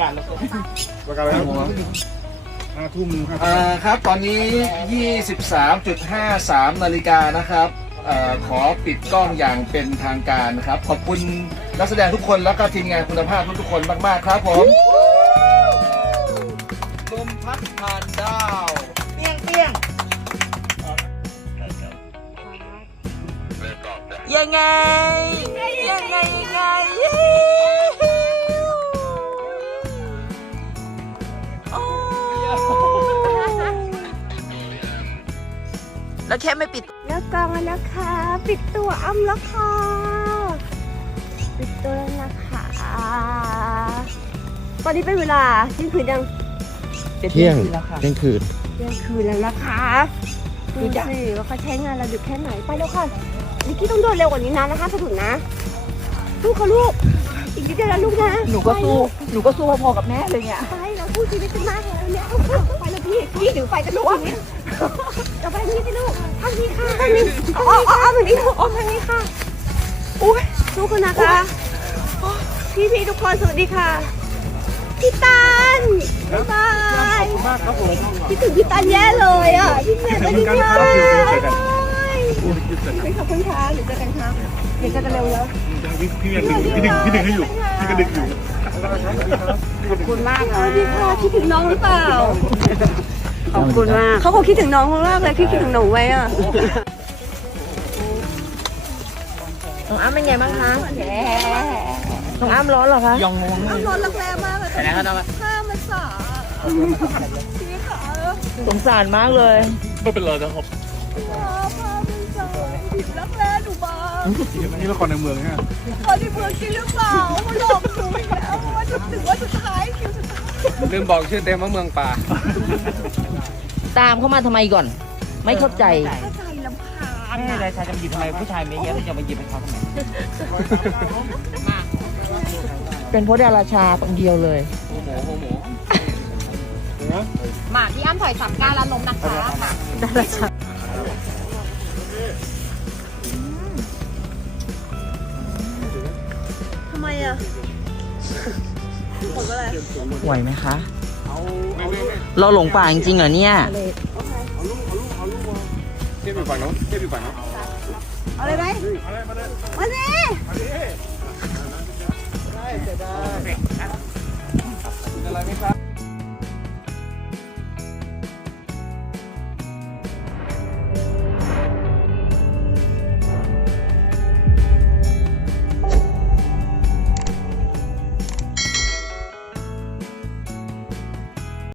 การแล้วก็ประกาศอะไรครับห้าทุ่มห้าทุ่อ่มาครับตอนนี้ 23.53 นาฬิกานะครับเอ่อขอปิดกล้องอย่างเป็นทางการนะครับ ขอบคุณนักแสดงทุกคนแล้วก็ทีมงานคุณภาพทุกๆคนมาก ๆ ครับผมลมพัดผ่านดาว เปี้ยงเปี้ยงยังไง ยังไงยังไง แล้วแค่ไม่ปิด แล้วกองแล้วนะคะ ปิดตัวอ้ำแล้วค่ะปิดตัวแล้วนะคะตอนนี้เป็นเวลาเที่ยงคืนยังเที่ยงแล้วค่ะเที่ยงคืนเที่ยงคืนแล้วนะคะดูสิว่าเขาใช้งานเราดึกแค่ไหนไปแล้วค่ะนิกกี้ต้องเดินเร็วกว่านี้นะนะคะสะดุดนะลูกค่ะลูกอีกนิดเดียวแล้วลูกนะหนูก็สู้หนูก็สู้พอๆกับแม่เลยเนี่ยไปเราพูดชีวิตกันมากแล้วเนี่ยไปแล้ว พี่ถือไฟกันลูกจะไปทางนี้สิลูกทางนี้ค่ะทางนี้อ๋ออ๋อทางนี้อ๋อทางนี้ค่ะอุ้ยลูกคนนะคะพี่พี่ทุกคนสวัสดีค่ะพี่ตันบ๊ายบายมากครับผมคิดถึงพี่ตันแย่เลยอะพี่เมียตันครับบ๊ายบายขอบคุณค่ะเดี๋ยวเจอกันครับเดี๋ยวจอกันเร็วแล้วพี่ยังดึงพี่ดึงพี่ดึงให้อยู่พี่ก็ดึงอยู่ขอบคุณมากสวัสดีค่ะคิดถึงน้องหรือเปล่า ขอบคุณมากเขาคงคิดถึงน้องมากเลยพี่คิดถึงหนูไว้อะน้องอ้ำเป็นไงบ้างคะแย่น้องอ้ำร้อนเหรอคะยองงงน้ำร้อนรักแร้มากเลยแต่แล้วครับข้ามันสาพี่ขาสงสารมากเลยไม่เป็นไรนะครับข้ามันสาผิดรักแร้หนูบ้างนี่ละครในเมืองฮะเขาที่เมืองจริงหรือเปล่ามาหลอกหนูอีกแล้วว่าจะถึง ลืมบอกชื่อเต็มว่าเมืองป่า ตามเข้ามาทำไมก่อน ไม่เข้าใจเข้าใจลำคาญแม่นายชายจะมาหยิบทำไมผู้ชายไม่เยอะจะมาหยิบให้เขาทำไมเป็นเพราะดาราชาคนเดียวเลย โอ้โหโอ้โหหมากที่อ้ำถอยสับการละนมนะคะค่ะดาราชาทำไมอะผมอะ ไรไหวไหมคะ เราหลงป่าจริงๆเหรอเนี่ยเทียบอยู่ฝั่งโน้นเทียบอยู่ฝั่งโน้นเอาเลยไหมมาสิ